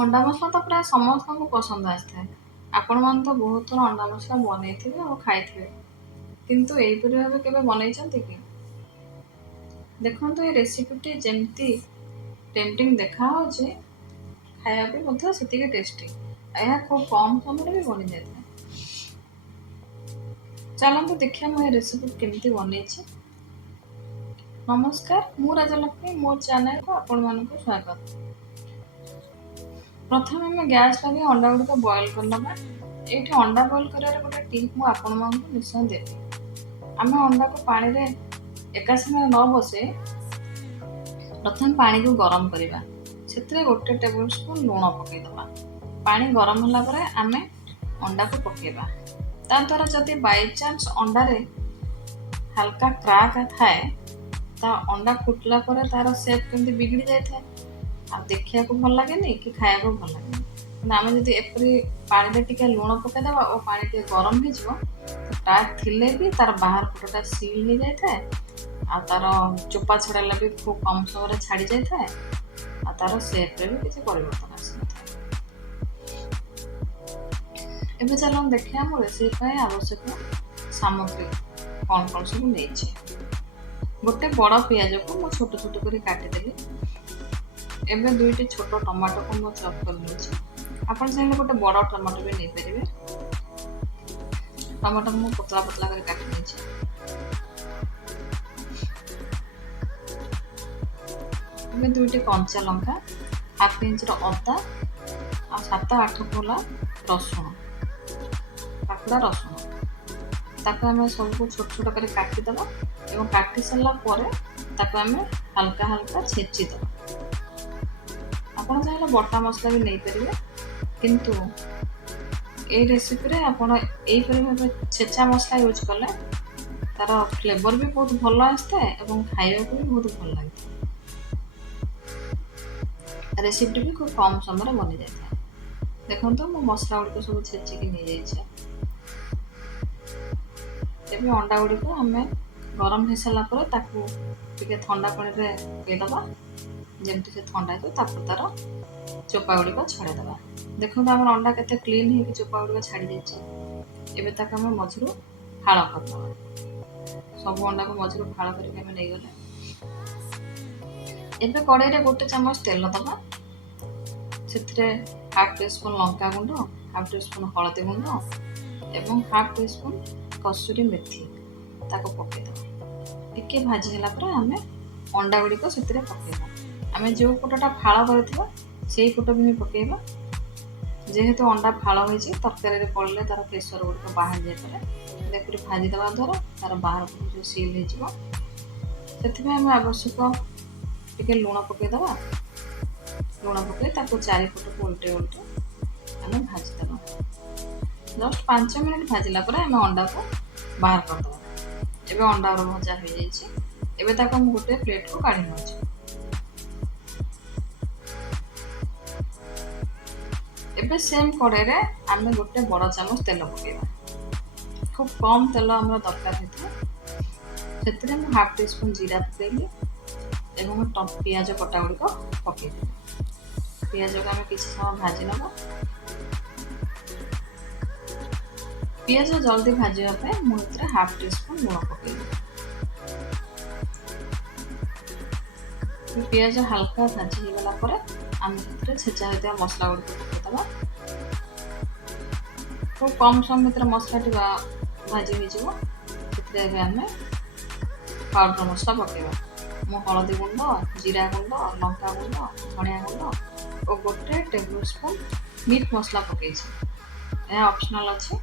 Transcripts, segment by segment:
ଅଣ୍ଡା ମସଲା ତ ପ୍ରାୟ ସମସ୍ତଙ୍କୁ ପସନ୍ଦ ଆସିଥାଏ। ଆପଣମାନେ ତ ବହୁତ ଥର ଅଣ୍ଡା ମସଲା ବନେଇଥିବେ ଆଉ ଖାଇଥିବେ। କିନ୍ତୁ ଏହିପରି ଭାବେ କେବେ ବନେଇଛନ୍ତି କି? ଦେଖନ୍ତୁ ଏ ରେସିପିଟି ଯେମିତି ଟେମ୍ପଟିଂ ଦେଖାହେଉଛି, ଖାଇବା ବି ମଧ୍ୟ ସେତିକି ଟେଷ୍ଟି। ଏହା ଖୁବ୍ କମ୍ ସମୟରେ ବି ବନିଯାଇଥାଏ। ଚାଲନ୍ତୁ ଦେଖିବା ମୁଁ ଏ ରେସିପି କେମିତି ବନେଇଛି। ନମସ୍କାର, ମୁଁ ରାଜଲକ୍ଷ୍ମୀ, ମୋ ଚ୍ୟାନେଲକୁ ଆପଣମାନଙ୍କୁ ସ୍ୱାଗତ। ପ୍ରଥମେ ଆମେ ଗ୍ୟାସ୍ ଲଗାଇ ଅଣ୍ଡା ଗୁଡ଼ିକ ବଏଲ୍ କରିନେବା। ଏଇଠି ଅଣ୍ଡା ବଏଲ୍ କରିବାର ଗୋଟେ ଟିପ୍ ମୁଁ ଆପଣମାନଙ୍କୁ ନିଶ୍ଚୟ ଦେବି। ଆମେ ଅଣ୍ଡାକୁ ପାଣିରେ ଏକା ସାଙ୍ଗରେ ନ ବସେଇ ପ୍ରଥମେ ପାଣିକୁ ଗରମ କରିବା। ସେଥିରେ 1 ଟେବୁଲ ସ୍ପୁନ୍ ଲୁଣ ପକାଇଦେବା। ପାଣି ଗରମ ହେଲା ପରେ ଆମେ ଅଣ୍ଡାକୁ ପକାଇବା। ତା ଦ୍ୱାରା ଯଦି ବାଇଚାନ୍ସ ଅଣ୍ଡାରେ ହାଲକା କ୍ରାକ୍ ଥାଏ, ତା ଅଣ୍ଡା ଫୁଟିଲା ପରେ ତାର ସେପ୍ କେମିତି ବିଗିଡ଼ି ଯାଇଥାଏ, ଆଉ ଦେଖିବାକୁ ଭଲ ଲାଗେନି କି ଖାଇବାକୁ ଭଲ ଲାଗେନି। କିନ୍ତୁ ଆମେ ଯଦି ଏପରି ପାଣିରେ ଟିକେ ଲୁଣ ପକାଇଦେବା ଓ ପାଣି ଟିକେ ଗରମ ହେଇଯିବ, କ୍ରାକ୍ ଥିଲେ ବି ତାର ବାହାର ପଟଟା ସିଲ୍ ହେଇଯାଇଥାଏ, ଆଉ ତାର ଚୋପା ଛଡ଼ାଇଲେ ବି ଖୁବ୍ କମ୍ ସମୟରେ ଛାଡ଼ି ଯାଇଥାଏ, ଆଉ ତାର ସେପ୍ରେ ବି କିଛି ପରିବର୍ତ୍ତନ ଆସିନଥାଏ। ଏବେ ଚାଲନ୍ତୁ ଦେଖିବା ମୁଁ ରେସିପି ପାଇଁ ଆବଶ୍ୟକ ସାମଗ୍ରୀ କ'ଣ କ'ଣ ସବୁ ନେଇଛି। ଗୋଟେ ବଡ଼ ପିଆଜକୁ ମୁଁ ଛୋଟ ଛୋଟ କରି କାଟିଦେଲି। ଏବେ 2ଟି ଛୋଟ ଟମାଟୋକୁ ମୁଁ ଚପ୍ କରି ନେଉଛି। ଆପଣ ଚାହିଁଲେ ଗୋଟେ ବଡ଼ ଟମାଟୋ ବି ନେଇପାରିବେ। ଟମାଟୋକୁ ମୁଁ ପତଳା ପତଳା କରି କାଟି ନେଇଛି। ଏବେ 2ଟି କଞ୍ଚା ଲଙ୍କା, 1/2 ଇଞ୍ଚର ଅଦା, ଆଉ 7-8 କୋଲା ରସୁଣ, ପାକୁଡ଼ା ରସୁଣ। ତାକୁ ଆମେ ସବୁକୁ ଛୋଟ ଛୋଟ କରି କାଟିଦେବା ଏବଂ କାଟି ସାରିଲା ପରେ ତାକୁ ଆମେ ହାଲକା ହାଲକା ଛେଚିଦେବା। ଆପଣ ଚାହିଁଲେ ବଟା ମସଲା ବି ନେଇପାରିବେ, କିନ୍ତୁ ଏଇ ରେସିପିରେ ଆପଣ ଏଇପରି ଭାବେ ଛେଚା ମସଲା ୟୁଜ୍ କଲେ ତାର ଫ୍ଲେଭର ବି ବହୁତ ଭଲ ଆସିଥାଏ ଏବଂ ଖାଇବାକୁ ବି ବହୁତ ଭଲ ଲାଗିଥାଏ। ରେସିପିଟି ବି ଖୁବ୍ କମ୍ ସମୟରେ ବନିଯାଇଥାଏ। ଦେଖନ୍ତୁ ମୁଁ ମସଲା ଗୁଡ଼ିକ ସବୁ ଛେଚିକି ନେଇଯାଇଛି। ଏବେ ଅଣ୍ଡା ଗୁଡ଼ିକୁ ଆମେ ଗରମ ହେଇସାରିଲା ପରେ ତାକୁ ଟିକେ ଥଣ୍ଡା ପାଣିରେ ପକାଇଦେବା। ଯେମିତି ସେ ଥଣ୍ଡା ହେଇଯିବ, ତାପରେ ତାର ଚୋପା ଗୁଡ଼ିକ ଛଡ଼େଇଦେବା। ଦେଖନ୍ତୁ ଆମର ଅଣ୍ଡା କେତେ କ୍ଲିନ୍ ହେଇକି ଚୋପା ଗୁଡ଼ିକ ଛାଡ଼ି ଯାଇଛି। ଏବେ ତାକୁ ଆମେ ମଝିରୁ ଫାଳ କରିଦେବା। ସବୁ ଅଣ୍ଡାକୁ ମଝିରୁ ଫାଳ କରିକି ଆମେ ନେଇଗଲେ। ଏବେ କଡ଼େଇରେ 1 ଚାମଚ ତେଲ ଦେବା। ସେଥିରେ 1/2 ଟିସ୍ପୁନ୍ ଲଙ୍କା ଗୁଣ୍ଡ, 1/2 ଟିସ୍ପୁନ୍ ହଳଦୀ ଗୁଣ୍ଡ ଏବଂ 1/2 ଟିସ୍ପୁନ୍ କସୁରୀ ମେଥି ତାକୁ ପକାଇଦେବା। ଟିକେ ଭାଜି ହେଲା ପରେ ଆମେ ଅଣ୍ଡା ଗୁଡ଼ିକ ସେଥିରେ ପକାଇବା। ଆମେ ଯେଉଁ ପଟଟା ଫାଳ କରିଥିବା ସେଇ ପଟକୁ ହିଁ ପକାଇବା। ଯେହେତୁ ଅଣ୍ଡା ଫାଳ ହୋଇଛି, ତରକାରୀରେ ପଡ଼ିଲେ ତାର କେଶର ଗୁଡ଼ିକ ବାହାରି ଯାଇପାରେ। ଏପରି ଭାଜି ଦେବା ଦ୍ୱାରା ତାର ବାହାର ପଟ ଯେଉଁ ସିଲ୍ ହେଇଯିବ। ସେଥିପାଇଁ ଆମେ ଆବଶ୍ୟକ ଟିକେ ଲୁଣ ପକାଇଦେବା। ଲୁଣ ପକାଇ ତାକୁ 4 ପଟକୁ ଓଲଟେଇ ଆମେ ଭାଜିଦେବା। ଜଷ୍ଟ 5 ମିନିଟ୍ ଭାଜିଲା ପରେ ଆମେ ଅଣ୍ଡାକୁ ବାହାର କରିଦେବା। ଏବେ ଅଣ୍ଡାର ଭଜା ହୋଇଯାଇଛି। ଏବେ ତାକୁ ମୁଁ ଗୋଟେ ପ୍ଲେଟ୍କୁ କାଢ଼ି ନେଉଛି। ଏବେ ସେମ୍ କଡ଼େଇରେ ଆମେ ଗୋଟେ ବଡ଼ ଚାମଚ ତେଲ ପକାଇବା। ଖୁବ୍ କମ୍ ତେଲ ଆମର ଦରକାର ହେଇଥାଏ। ସେଥିରେ ମୁଁ 1/2 ଟିସ୍ପୁନ୍ ଜିରା ପକାଇଲି ଏବଂ ପିଆଜ କଟା ଗୁଡ଼ିକ ପକାଇଦେଲି। ପିଆଜକୁ ଆମେ କିଛି ସମୟ ଭାଜି ନେବା। ପିଆଜ ଜଲ୍ଦି ଭାଜିବା ପାଇଁ ମୁଁ ଏଥିରେ 1/2 ଟିସ୍ପୁନ୍ ଲୁଣ ପକାଇଲି। ପିଆଜ ହାଲକା ଭାଜି ହେଇଗଲା ପରେ ଆମେ ସେଥିରେ ଛେଚା ହୋଇଥିବା ମସଲା ଗୁଡ଼ିକ ପକାଇଦେବା। ଖୁବ୍ କମ୍ ସମୟ ଭିତରେ ମସଲାଟି ଭାଜି ହୋଇଯିବ। ସେଥିରେ ଏବେ ଆମେ ପାଉଡ଼ର ମସଲା ପକାଇବା। ମୁଁ ହଳଦୀ ଗୁଣ୍ଡ, ଜିରା ଗୁଣ୍ଡ, ଲଙ୍କା ଗୁଣ୍ଡ, ଧଣିଆ ଗୁଣ୍ଡ ଓ 1 ଟେବୁଲ ସ୍ପୁନ୍ ମିଟ୍ ମସଲା ପକାଇଛି। ଏହା ଅପସନାଲ୍ ଅଛି।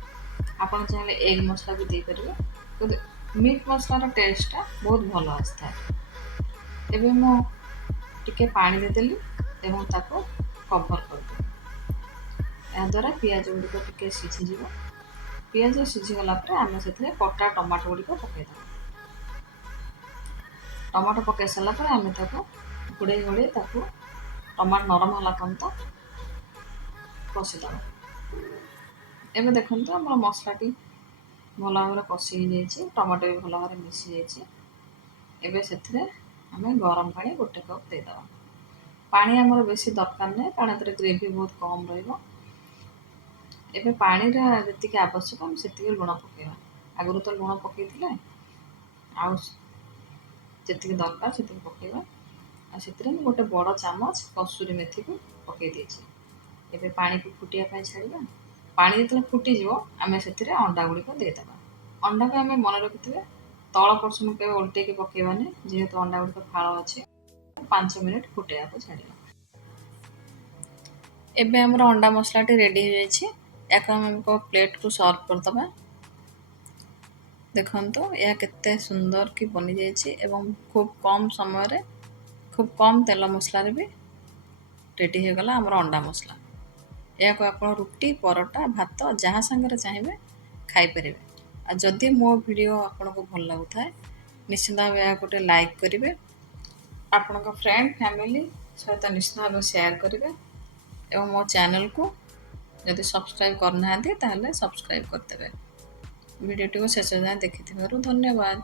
ଆପଣ ଚାହିଁଲେ ଏଗ୍ ମସଲା ବି ଦେଇପାରିବେ, କିନ୍ତୁ ମିଟ୍ ମସଲାର ଟେଷ୍ଟଟା ବହୁତ ଭଲ ଆସିଥାଏ। ଏବେ ମୁଁ ଟିକେ ପାଣି ଦେଇଦେଲି ଏବଂ ତାକୁ କଭର୍ କରିଦେଲି। ଏହାଦ୍ୱାରା ପିଆଜ ଗୁଡ଼ିକ ଟିକେ ସିଝିଯିବ। ପିଆଜ ସିଝିଗଲା ପରେ ଆମେ ସେଥିରେ କଟା ଟମାଟୋ ଗୁଡ଼ିକ ପକାଇଦେବା। ଟମାଟୋ ପକାଇ ସାରିଲା ପରେ ଆମେ ତାକୁ ଘୋଡ଼େଇ ତାକୁ ଟମାଟୋ ନରମ ହେଲା ପର୍ଯ୍ୟନ୍ତ କଷିଦେବା। ଏବେ ଦେଖନ୍ତୁ ଆମର ମସଲାଟି ଭଲ ଭାବରେ କଷି ହେଇଯାଇଛି, ଟମାଟୋ ବି ଭଲ ଭାବରେ ମିଶିଯାଇଛି। ଏବେ ସେଥିରେ ଆମେ ଗରମ ପାଣି 1 କପ୍ ଦେଇଦେବା। ପାଣି ଆମର ବେଶୀ ଦରକାର ନାହିଁ କାରଣ ଏଥିରେ ଗ୍ରେଭି ବହୁତ କମ୍ ରହିବ। ଏବେ ପାଣିଟା ଯେତିକି ଆବଶ୍ୟକ ଆମେ ସେତିକି ଲୁଣ ପକାଇବା। ଆଗରୁ ତ ଲୁଣ ପକାଇଥିଲେ, ଆଉ ଯେତିକି ଦରକାର ସେତିକି ପକାଇବା। ଆଉ ସେଥିରେ ମୁଁ ଗୋଟେ ବଡ଼ ଚାମଚ କସୁରୀ ମେଥିକୁ ପକାଇ ଦେଇଛି। ଏବେ ପାଣିକୁ ଫୁଟିବା ପାଇଁ ଛାଡ଼ିବା। ପାଣି ଯେତେବେଳେ ଫୁଟିଯିବ ଆମେ ସେଥିରେ ଅଣ୍ଡା ଗୁଡ଼ିକ ଦେଇଦେବା। ଅଣ୍ଡାକୁ ଆମେ ମନେ ରଖିଥିବେ ତଳ ପର୍ସନ କେବେ ଓଲଟେଇକି ପକାଇବାନି, ଯେହେତୁ ଅଣ୍ଡା ଗୁଡ଼ିକ ଫାଳ ଅଛି। 5 ମିନିଟ୍ ଫୁଟେଇବାକୁ ଛାଡ଼ିବା। ଏବେ ଆମର ଅଣ୍ଡା ମସଲାଟି ରେଡ଼ି ହୋଇଯାଇଛି। ୟାକୁ ଆମେ ଏକ ପ୍ଲେଟ୍କୁ ସର୍ଭ କରିଦେବା। ଦେଖନ୍ତୁ ଏହା କେତେ ସୁନ୍ଦର କି ବନିଯାଇଛି ଏବଂ ଖୁବ୍ କମ୍ ସମୟରେ ଖୁବ୍ କମ୍ ତେଲ ମସଲାରେ ବି ରେଡ଼ି ହୋଇଗଲା ଆମର ଅଣ୍ଡା ମସଲା। ଏହାକୁ ଆପଣ ରୁଟି, ପରଟା, ଭାତ ଯାହା ସାଙ୍ଗରେ ଚାହିଁବେ ଖାଇପାରିବେ। ଆଉ ଯଦି ମୋ ଭିଡ଼ିଓ ଆପଣଙ୍କୁ ଭଲ ଲାଗୁଥାଏ ନିଶ୍ଚିନ୍ତ ଭାବେ ଏହାକୁ ଗୋଟେ ଲାଇକ୍ କରିବେ। ଆପଣଙ୍କ ଫ୍ରେଣ୍ଡ ଫ୍ୟାମିଲି ସହିତ ନିଶ୍ଚିତ ଭାବେ ସେୟାର କରିବେ ଏବଂ ମୋ ଚ୍ୟାନେଲକୁ ଯଦି ସବସ୍କ୍ରାଇବ୍ କରିନାହାନ୍ତି ତାହେଲେ ସବସ୍କ୍ରାଇବ୍ କରିଦେବେ। ଭିଡ଼ିଓଟିକୁ ଶେଷ ଯାଏଁ ଦେଖିଥିବାରୁ ଧନ୍ୟବାଦ।